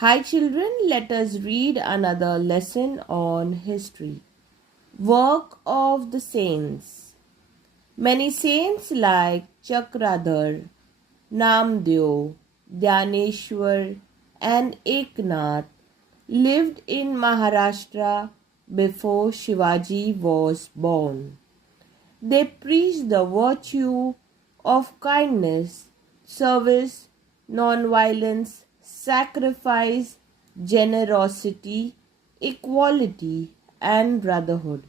Hi, children, let us read another lesson on history. Work of the saints. Many saints like Chakradhar, Namdev, Dhyaneshwar, and Eknath lived in Maharashtra before Shivaji was born. They preached the virtue of kindness, service, non-violence, sacrifice, generosity, equality, and brotherhood.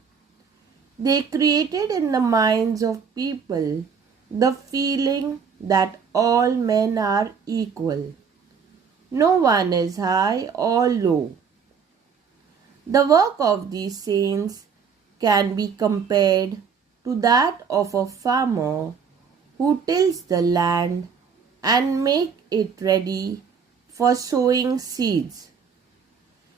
They created in the minds of people the feeling that all men are equal. No one is high or low. The work of these saints can be compared to that of a farmer who tills the land and make it ready for sowing seeds.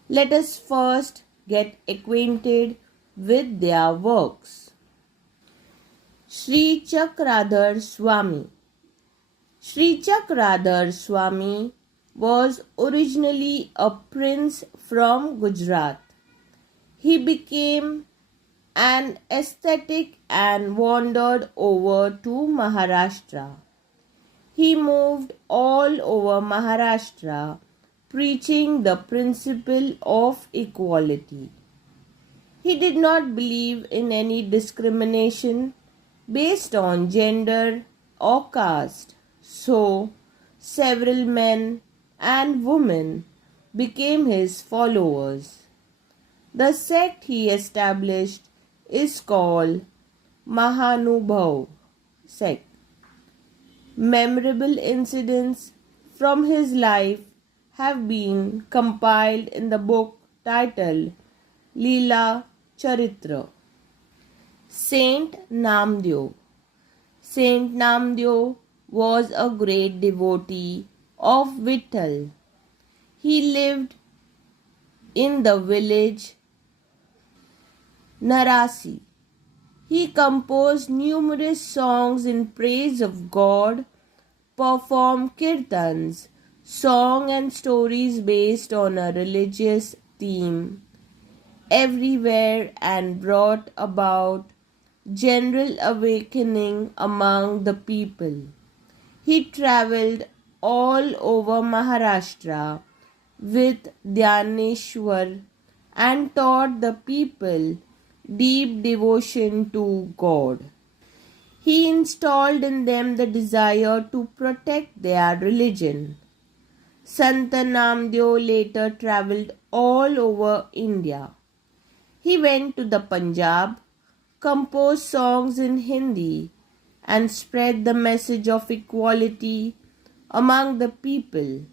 Let us first get acquainted with their works. Sri Chakradhar Swami. Sri Chakradhar Swami was originally a prince from Gujarat. He became an ascetic and wandered over to Maharashtra. He moved all over Maharashtra preaching the principle of equality. He did not believe in any discrimination based on gender or caste. So, several men and women became his followers. The sect he established is called Mahanubhav sect. Memorable incidents from his life have been compiled in the book titled Leela Charitra. Saint Namdev. Saint Namdev was a great devotee of Vitthal. He lived in the village Narasi. He composed numerous songs in praise of God, performed kirtans, song and stories based on a religious theme everywhere, and brought about general awakening among the people. He travelled all over Maharashtra with Dhyaneshwar and taught the people deep devotion to God. He installed in them the desire to protect their religion. Sant Namdev later travelled all over India. He went to the Punjab, composed songs in Hindi, and spread the message of equality among the people.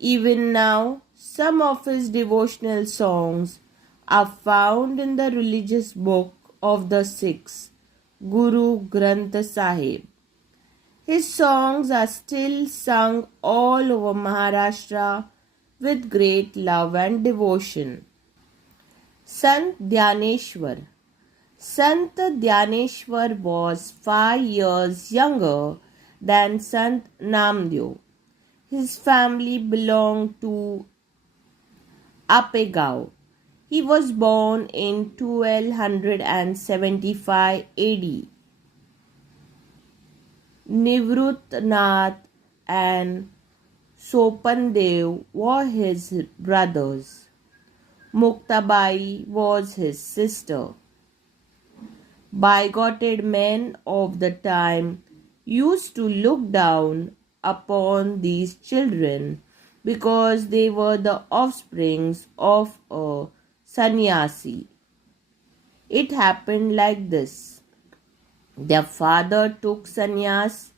Even now, some of his devotional songs are found in the religious book of the Sikhs, Guru Granth Sahib. His songs are still sung all over Maharashtra with great love and devotion. Sant Dhyaneshwar. Sant Dhyaneshwar was 5 years younger than Sant Namdev. His family belonged to Apegao. He was born in 1275 AD. Nivruttanath and Sopandev were his brothers. Muktabai was his sister. Bigoted men of the time used to look down upon these children because they were the offsprings of a sannyasi. It happened like this. Their father took sannyas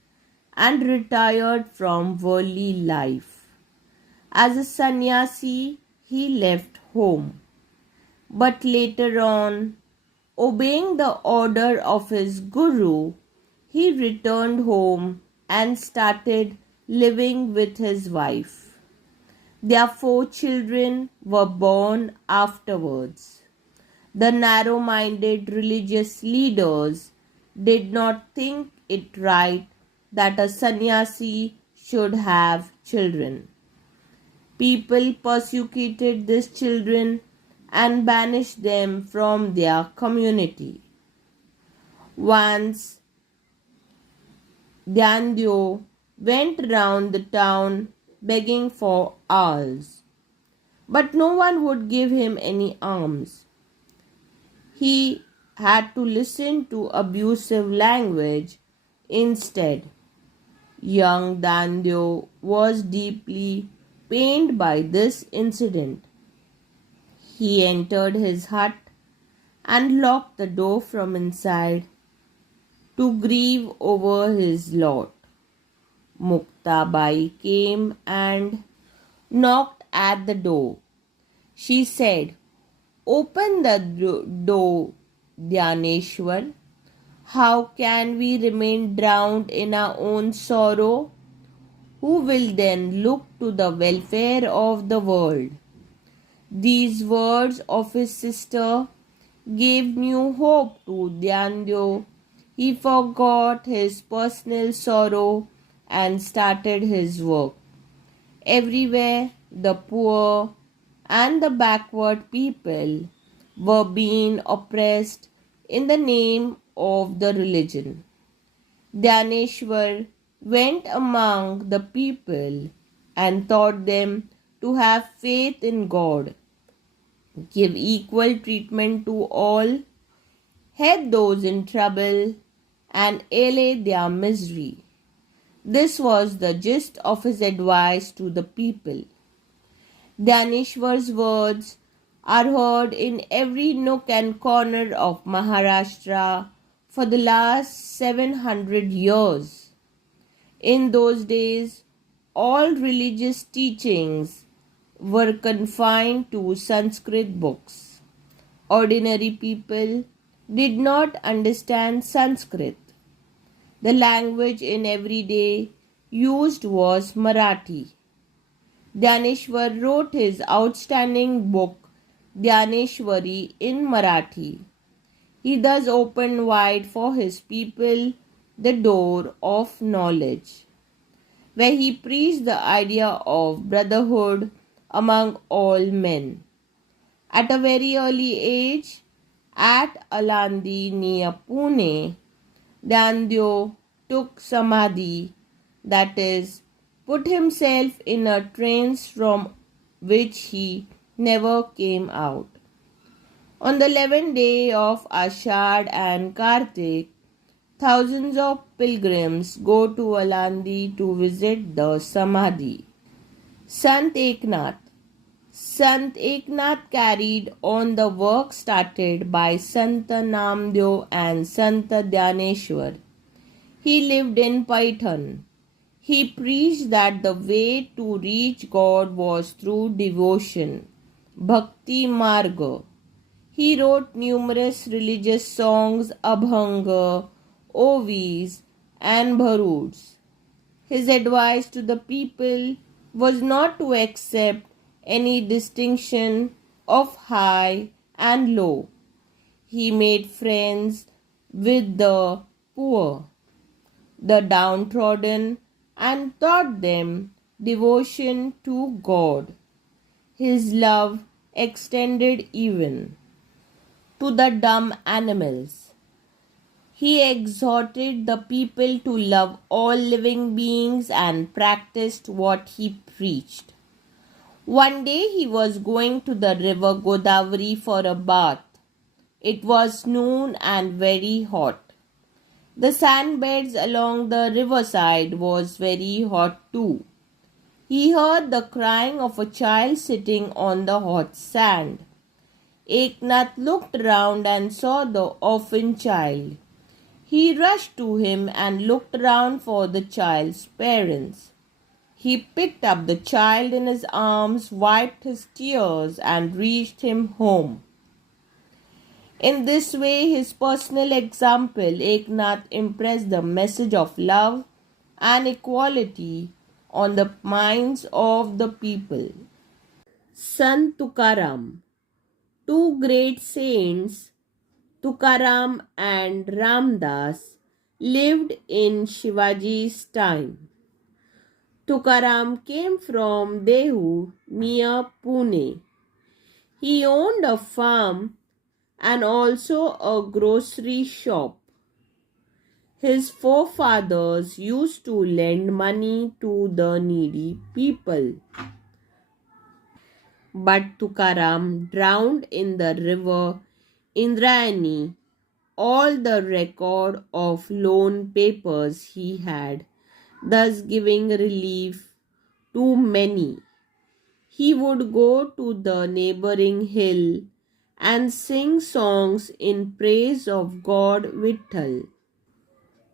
and retired from worldly life. As a sannyasi, he left home. But later on, obeying the order of his guru, he returned home and started living with his wife. Their 4 children were born afterwards. The narrow-minded religious leaders did not think it right that a sannyasi should have children. People persecuted these children and banished them from their community. Once Dhyandio went round the town begging for alms, but no one would give him any alms. He had to listen to abusive language instead. Young Dhyandio was deeply pained by this incident. He entered his hut and locked the door from inside to grieve over his lot. Muktabai came and knocked at the door. She said, "Open the door, Dhyaneshwar. How can we remain drowned in our own sorrow? Who will then look to the welfare of the world?" These words of his sister gave new hope to Dhyandio. He forgot his personal sorrow and started his work. Everywhere, the poor and the backward people were being oppressed in the name of the religion. Dhyaneshwar went among the people and taught them to have faith in God, give equal treatment to all, help those in trouble, and allay their misery. This was the gist of his advice to the people. Dhyaneshwar's words are heard in every nook and corner of Maharashtra for the last 700 years. In those days, all religious teachings were confined to Sanskrit books. Ordinary people did not understand Sanskrit. The language in everyday used was Marathi. Dhyaneshwar wrote his outstanding book Dhyaneshwari in Marathi. He thus opened wide for his people the door of knowledge, where he preached the idea of brotherhood among all men. At a very early age, at Alandi near Pune, Dhyandio took samadhi, that is, put himself in a trance from which he never came out. On the 11th day of Ashad and Kartik, thousands of pilgrims go to Alandi to visit the samadhi. Sant Eknath carried on the work started by Sant Namdev and Sant Dhyaneshwar. He lived in Paitan. He preached that the way to reach God was through devotion, Bhakti Marga. He wrote numerous religious songs, abhanga, ovis, and bharuds. His advice to the people was not to accept any distinction of high and low. He made friends with the poor, the downtrodden, and taught them devotion to God. His love extended even to the dumb animals. He exhorted the people to love all living beings and practiced what he preached. One day he was going to the river Godavari for a bath. It was noon and very hot. The sandbeds along the riverside was very hot too. He heard the crying of a child sitting on the hot sand. Eknath looked round and saw the orphan child. He rushed to him and looked round for the child's parents. He picked up the child in his arms, wiped his tears, and reached him home. In this way, his personal example, Eknath impressed the message of love and equality on the minds of the people. Sant Tukaram. Two great saints, Tukaram and Ramdas, lived in Shivaji's time. Tukaram came from Dehu near Pune. He owned a farm and also a grocery shop. His forefathers used to lend money to the needy people. But Tukaram drowned in the river Indrayani all the record of loan papers he had, thus giving relief to many. He would go to the neighboring hill and sing songs in praise of God Vitthal.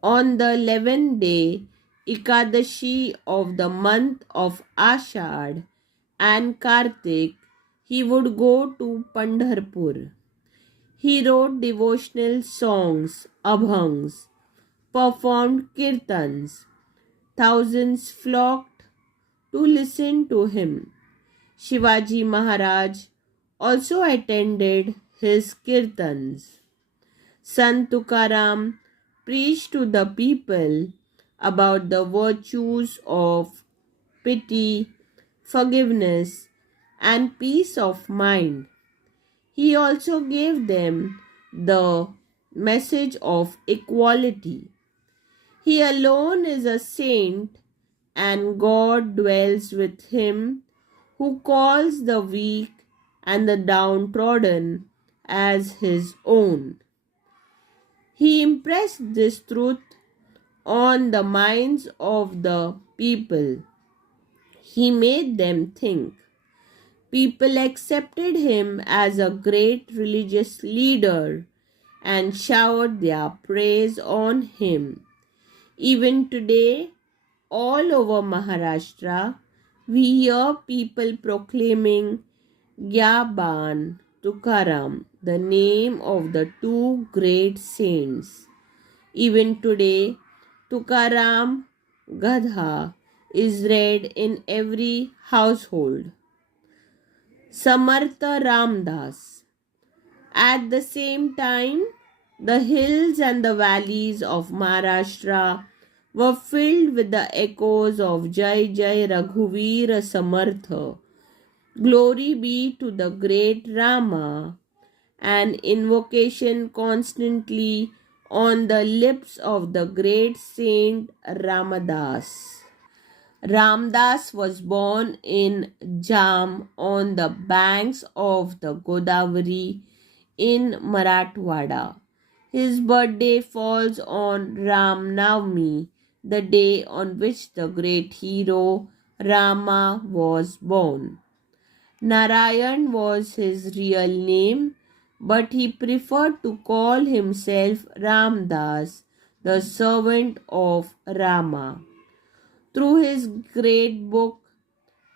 On the 11th day, Ekadashi of the month of Ashad and Kartik, he would go to Pandharpur. He wrote devotional songs, abhangs, performed kirtans. Thousands flocked to listen to him. Shivaji Maharaj also attended his kirtans. Sant Tukaram preached to the people about the virtues of pity, forgiveness, and peace of mind. He also gave them the message of equality. He alone is a saint, and God dwells with him who calls the weak and the downtrodden as his own. He impressed this truth on the minds of the people. He made them think. People accepted him as a great religious leader and showered their praise on him. Even today, all over Maharashtra, we hear people proclaiming Gyaban Tukaram, the name of the two great saints. Even today, Tukaram Gadha is read in every household. Samartha Ramdas. At the same time, the hills and the valleys of Maharashtra were filled with the echoes of Jai Jai Raghuveer Samartha. Glory be to the great Rama, an invocation constantly on the lips of the great saint Ramadas. Ramdas was born in Jam on the banks of the Godavari in Marathwada. His birthday falls on Ram Navami, the day on which the great hero Rama was born. Narayan was his real name, but he preferred to call himself Ramdas, the servant of Rama. Through his great book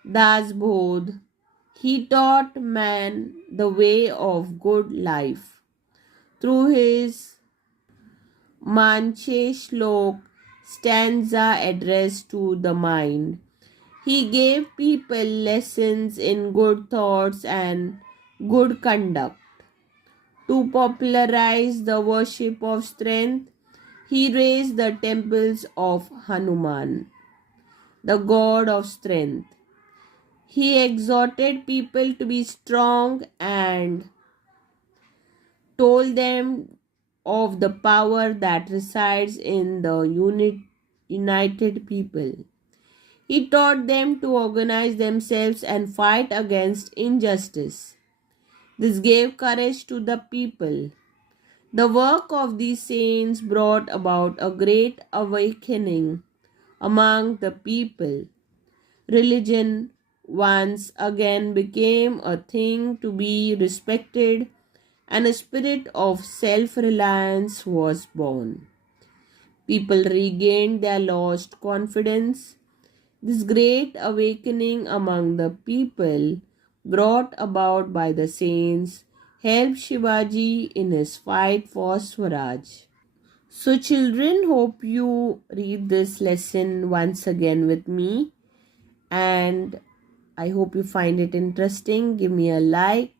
Das Bodh, he taught man the way of good life. Through his Manche Shlok stanza addressed to the mind, he gave people lessons in good thoughts and good conduct. To popularize the worship of strength, he raised the temples of Hanuman, the god of strength. He exhorted people to be strong and told them of the power that resides in the united people. He taught them to organize themselves and fight against injustice. This gave courage to the people. The work of these saints brought about a great awakening among the people. Religion once again became a thing to be respected, and a spirit of self-reliance was born. People regained their lost confidence. This great awakening among the people, brought about by the saints, helped Shivaji in his fight for Swaraj. So children, hope you read this lesson once again with me, and I hope you find it interesting. Give me a like,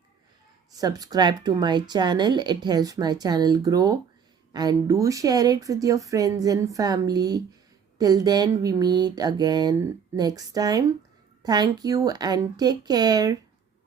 subscribe to my channel, it helps my channel grow, and do share it with your friends and family. Till then, we meet again next time. Thank you and take care.